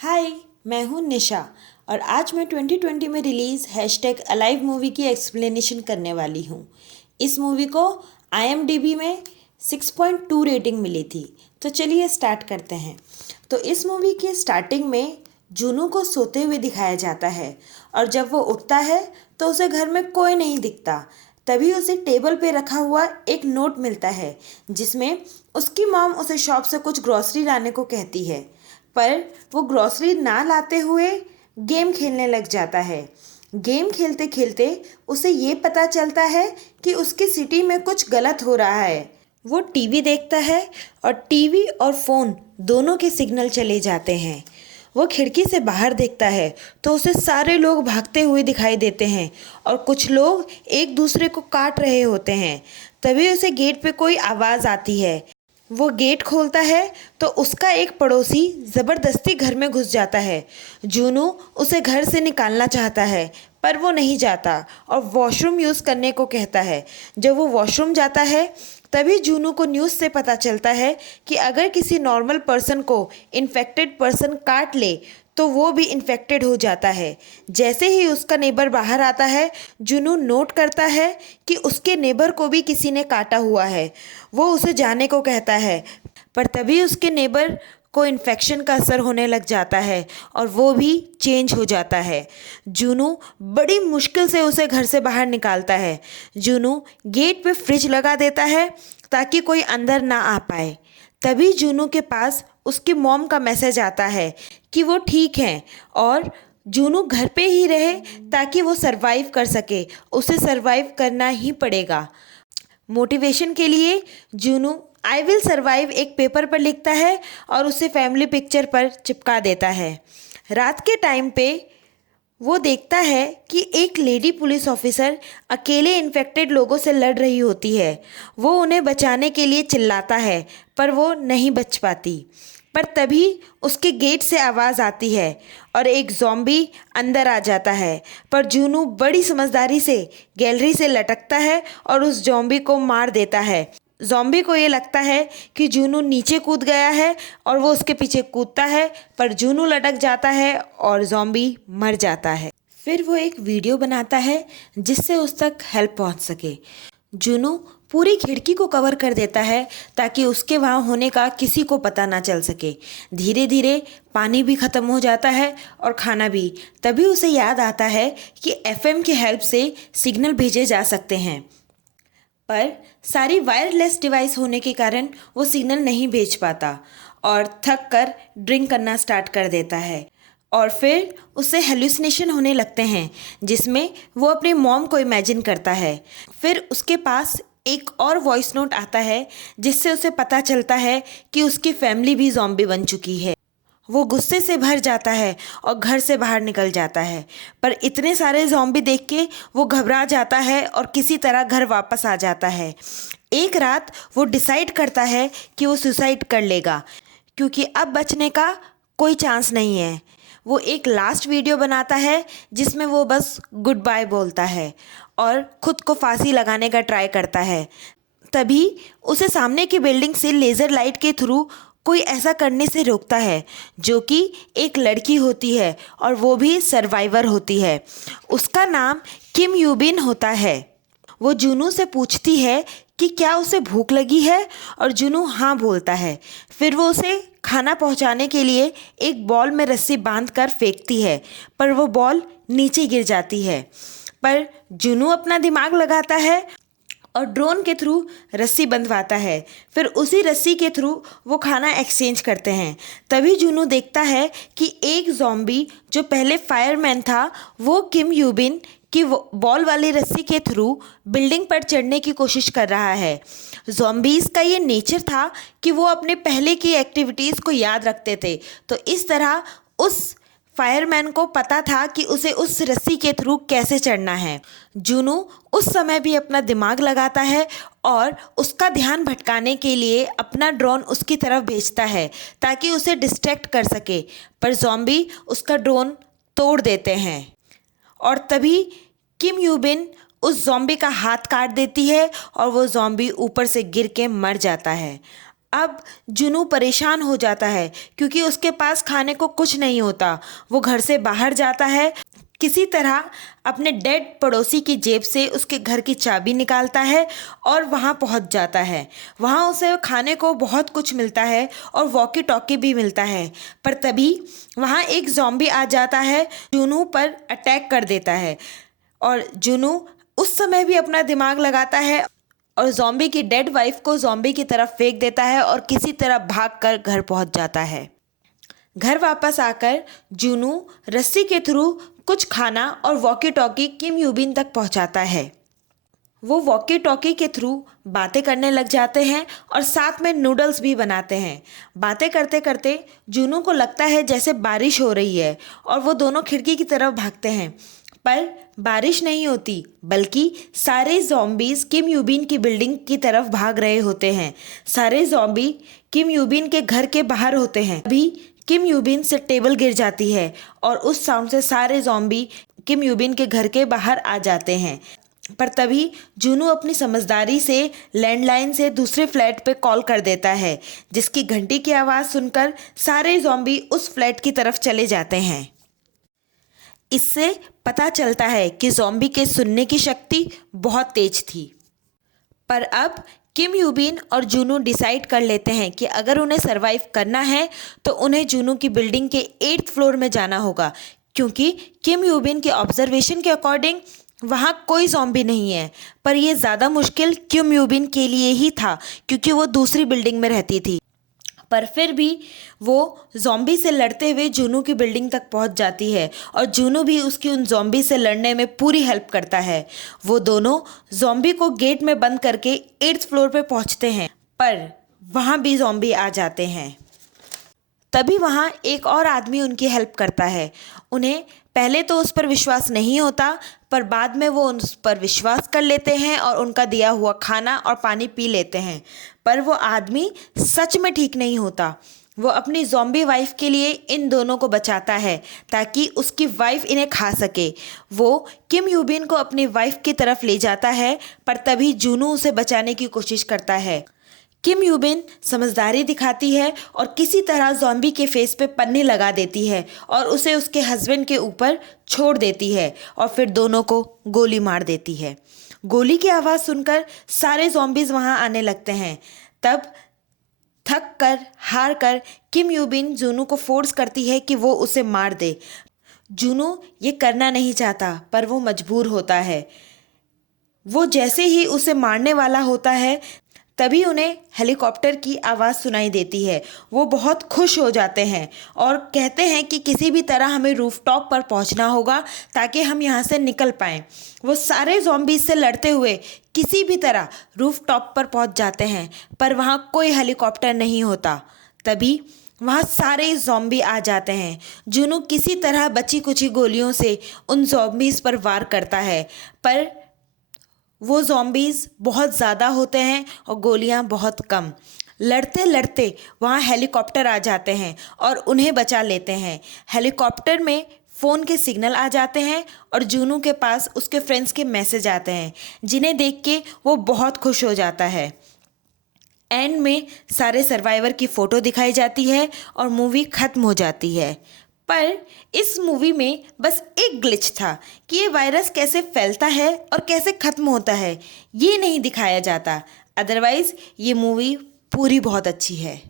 हाय, मैं हूँ निशा और आज मैं 2020 में रिलीज़ हैशटैग अलाइव मूवी की एक्सप्लेनेशन करने वाली हूँ। इस मूवी को IMDb में 6.2 रेटिंग मिली थी। तो चलिए स्टार्ट करते हैं। तो इस मूवी के स्टार्टिंग में जूनू को सोते हुए दिखाया जाता है और जब वो उठता है तो उसे घर में कोई नहीं दिखता। तभी उसे टेबल पे रखा हुआ एक नोट मिलता है जिसमें उसकी मॉम उसे शॉप से कुछ ग्रॉसरी लाने को कहती है, पर वो ग्रॉसरी ना लाते हुए गेम खेलने लग जाता है। गेम खेलते खेलते उसे ये पता चलता है कि उसकी सिटी में कुछ गलत हो रहा है। वो टीवी देखता है और टीवी और फ़ोन दोनों के सिग्नल चले जाते हैं। वो खिड़की से बाहर देखता है तो उसे सारे लोग भागते हुए दिखाई देते हैं और कुछ लोग एक दूसरे को काट रहे होते हैं। तभी उसे गेट पे कोई आवाज़ आती है। वो गेट खोलता है तो उसका एक पड़ोसी ज़बरदस्ती घर में घुस जाता है। जूनू उसे घर से निकालना चाहता है पर वो नहीं जाता और वॉशरूम यूज़ करने को कहता है। जब वो वॉशरूम जाता है तभी जूनू को न्यूज़ से पता चलता है कि अगर किसी नॉर्मल पर्सन को इन्फेक्टेड पर्सन काट ले तो वो भी इन्फेक्टेड हो जाता है। जैसे ही उसका नेबर बाहर आता है, जुनू नोट करता है कि उसके नेबर को भी किसी ने काटा हुआ है। वो उसे जाने को कहता है, पर तभी उसके नेबर को इन्फेक्शन का असर होने लग जाता है और वो भी चेंज हो जाता है। जूनू बड़ी मुश्किल से उसे घर से बाहर निकालता है। जूनू गेट पे फ्रिज लगा देता है ताकि कोई अंदर ना आ पाए। तभी जूनू के पास उसकी मॉम का मैसेज आता है कि वो ठीक हैं और जूनू घर पे ही रहे ताकि वो सरवाइव कर सके। उसे सरवाइव करना ही पड़ेगा। मोटिवेशन के लिए जूनू आई विल सर्वाइव एक पेपर पर लिखता है और उसे फैमिली पिक्चर पर चिपका देता है। रात के टाइम पे वो देखता है कि एक लेडी पुलिस ऑफिसर अकेले इन्फेक्टेड लोगों से लड़ रही होती है। वो उन्हें बचाने के लिए चिल्लाता है पर वो नहीं बच पाती। पर तभी उसके गेट से आवाज़ आती है और एक ज़ॉम्बी अंदर आ जाता है। पर जूनू बड़ी समझदारी से गैलरी से लटकता है और उस ज़ॉम्बी को मार देता है। ज़ॉम्बी को ये लगता है कि जूनू नीचे कूद गया है और वो उसके पीछे कूदता है, पर जूनू लटक जाता है और ज़ॉम्बी मर जाता है। फिर वो एक वीडियो बनाता है जिससे उस तक हेल्प पहुंच सके। जूनू पूरी खिड़की को कवर कर देता है ताकि उसके वहाँ होने का किसी को पता ना चल सके। धीरे धीरे पानी भी ख़त्म हो जाता है और खाना भी। तभी उसे याद आता है कि FM की हेल्प से सिग्नल भेजे जा सकते हैं, पर सारी वायरलेस डिवाइस होने के कारण वो सिग्नल नहीं भेज पाता और थक कर ड्रिंक करना स्टार्ट कर देता है। और फिर उसे हेलुसिनेशन होने लगते हैं जिसमें वो अपनी मॉम को इमेजिन करता है। फिर उसके पास एक और वॉइस नोट आता है जिससे उसे पता चलता है कि उसकी फैमिली भी ज़ॉम्बी बन चुकी है। वो गुस्से से भर जाता है और घर से बाहर निकल जाता है, पर इतने सारे ज़ॉम्बी देख के वो घबरा जाता है और किसी तरह घर वापस आ जाता है। एक रात वो डिसाइड करता है कि वो सुसाइड कर लेगा क्योंकि अब बचने का कोई चांस नहीं है। वो एक लास्ट वीडियो बनाता है जिसमें वो बस गुड बाय बोलता है और खुद को फांसी लगाने का ट्राई करता है। तभी उसे सामने की बिल्डिंग से लेज़र लाइट के थ्रू कोई ऐसा करने से रोकता है जो कि एक लड़की होती है और वो भी सर्वाइवर होती है। उसका नाम किम यूबिन होता है। वो जूनू से पूछती है कि क्या उसे भूख लगी है और जूनू हाँ बोलता है। फिर वो उसे खाना पहुंचाने के लिए एक बॉल में रस्सी बांधकर फेंकती है, पर वो बॉल नीचे गिर जाती है। पर जूनू अपना दिमाग लगाता है और ड्रोन के थ्रू रस्सी बंधवाता है। फिर उसी रस्सी के थ्रू वो खाना एक्सचेंज करते हैं। तभी जूनू देखता है कि एक ज़ॉम्बी जो पहले फायरमैन था वो किम यूबिन की बॉल वाली रस्सी के थ्रू बिल्डिंग पर चढ़ने की कोशिश कर रहा है। ज़ॉम्बीज़ का ये नेचर था कि वो अपने पहले की एक्टिविटीज़ को याद रखते थे, तो इस तरह उस फायरमैन को पता था कि उसे उस रस्सी के थ्रू कैसे चढ़ना है। जूनू उस समय भी अपना दिमाग लगाता है और उसका ध्यान भटकाने के लिए अपना ड्रोन उसकी तरफ भेजता है ताकि उसे डिस्ट्रैक्ट कर सके, पर ज़ॉम्बी उसका ड्रोन तोड़ देते हैं और तभी किम यूबिन उस ज़ॉम्बी का हाथ काट देती है और वो ज़ॉम्बी ऊपर से गिर के मर जाता है। अब जुनू परेशान हो जाता है क्योंकि उसके पास खाने को कुछ नहीं होता। वो घर से बाहर जाता है, किसी तरह अपने डेड पड़ोसी की जेब से उसके घर की चाबी निकालता है और वहाँ पहुँच जाता है। वहाँ उसे खाने को बहुत कुछ मिलता है और वॉकी टॉकी भी मिलता है। पर तभी वहाँ एक ज़ॉम्बी आ जाता है, जुनू पर अटैक कर देता है और जुनू उस समय भी अपना दिमाग लगाता है और ज़ॉम्बी की डेड वाइफ को ज़ॉम्बी की तरफ फेंक देता है और किसी तरह भागकर घर पहुंच जाता है। घर वापस आकर जूनू रस्सी के थ्रू कुछ खाना और वॉकी टॉकी किम यूबिन तक पहुंचाता है। वो वॉकी टॉकी के थ्रू बातें करने लग जाते हैं और साथ में नूडल्स भी बनाते हैं। बातें करते करते जूनू को लगता है जैसे बारिश हो रही है और वो दोनों खिड़की की तरफ भागते हैं, पर बारिश नहीं होती बल्कि सारे ज़ॉम्बीज़ किम यूबिन की बिल्डिंग की तरफ भाग रहे होते हैं। सारे ज़ॉम्बी किम यूबिन के घर के बाहर होते हैं। अभी किम यूबिन से टेबल गिर जाती है और उस साउंड से सारे ज़ॉम्बी किम यूबिन के घर के बाहर आ जाते हैं। पर तभी जूनू अपनी समझदारी से लैंडलाइन से दूसरे फ्लैट पे कॉल कर देता है, जिसकी घंटी की आवाज़ सुनकर सारे ज़ॉम्बी उस फ्लैट की तरफ चले जाते हैं। इससे पता चलता है कि ज़ॉम्बी के सुनने की शक्ति बहुत तेज थी। पर अब किम यूबिन और जूनू डिसाइड कर लेते हैं कि अगर उन्हें सरवाइव करना है तो उन्हें जूनू की बिल्डिंग के 8th फ्लोर में जाना होगा, क्योंकि किम यूबिन के ऑब्जर्वेशन के अकॉर्डिंग वहाँ कोई ज़ॉम्बी नहीं है। पर यह ज़्यादा मुश्किल किम यूबिन के लिए ही था क्योंकि वो दूसरी बिल्डिंग में रहती थी। पर फिर भी वो ज़ॉम्बी से लड़ते हुए जूनू की बिल्डिंग तक पहुंच जाती है और जूनू भी उसकी उन ज़ॉम्बी से लड़ने में पूरी हेल्प करता है। वो दोनों ज़ॉम्बी को गेट में बंद करके 8th फ्लोर पे पहुंचते हैं, पर वहाँ भी ज़ॉम्बी आ जाते हैं। तभी वहाँ एक और आदमी उनकी हेल्प करता है। उन्हें पहले तो उस पर विश्वास नहीं होता, पर बाद में वो उस पर विश्वास कर लेते हैं और उनका दिया हुआ खाना और पानी पी लेते हैं। पर वो आदमी सच में ठीक नहीं होता। वो अपनी ज़ॉम्बी वाइफ के लिए इन दोनों को बचाता है ताकि उसकी वाइफ इन्हें खा सके। वो किम यूबिन को अपनी वाइफ की तरफ ले जाता है, पर तभी जूनू उसे बचाने की कोशिश करता है। किम यूबिन समझदारी दिखाती है और किसी तरह ज़ॉम्बी के फेस पे पन्नी लगा देती है और उसे उसके हस्बैंड के ऊपर छोड़ देती है और फिर दोनों को गोली मार देती है। गोली की आवाज़ सुनकर सारे ज़ॉम्बीज़ वहाँ आने लगते हैं। तब थक कर हार कर किम यूबिन जूनू को फोर्स करती है कि वो उसे मार दे। जूनू ये करना नहीं चाहता, पर वो मजबूर होता है। वो जैसे ही उसे मारने वाला होता है तभी उन्हें हेलीकॉप्टर की आवाज़ सुनाई देती है। वो बहुत खुश हो जाते हैं और कहते हैं कि किसी भी तरह हमें रूफटॉप पर पहुंचना होगा ताकि हम यहाँ से निकल पाएँ। वो सारे ज़ॉम्बीज़ से लड़ते हुए किसी भी तरह रूफटॉप पर पहुंच जाते हैं, पर वहाँ कोई हेलीकॉप्टर नहीं होता। तभी वहाँ सारे ज़ॉम्बी आ जाते हैं। जूनू किसी तरह बची कुची गोलियों से उन ज़ॉम्बीज़ पर वार करता है, पर वो ज़ॉम्बीज़ बहुत ज़्यादा होते हैं और गोलियां बहुत कम। लड़ते लड़ते वहाँ हेलीकॉप्टर आ जाते हैं और उन्हें बचा लेते हैं। हेलीकॉप्टर में फ़ोन के सिग्नल आ जाते हैं और जूनू के पास उसके फ्रेंड्स के मैसेज आते हैं, जिन्हें देख के वो बहुत खुश हो जाता है। एंड में सारे सर्वाइवर की फ़ोटो दिखाई जाती है और मूवी ख़त्म हो जाती है। पर इस मूवी में बस एक ग्लिच था कि ये वायरस कैसे फैलता है और कैसे ख़त्म होता है, ये नहीं दिखाया जाता। अदरवाइज़ ये मूवी पूरी बहुत अच्छी है।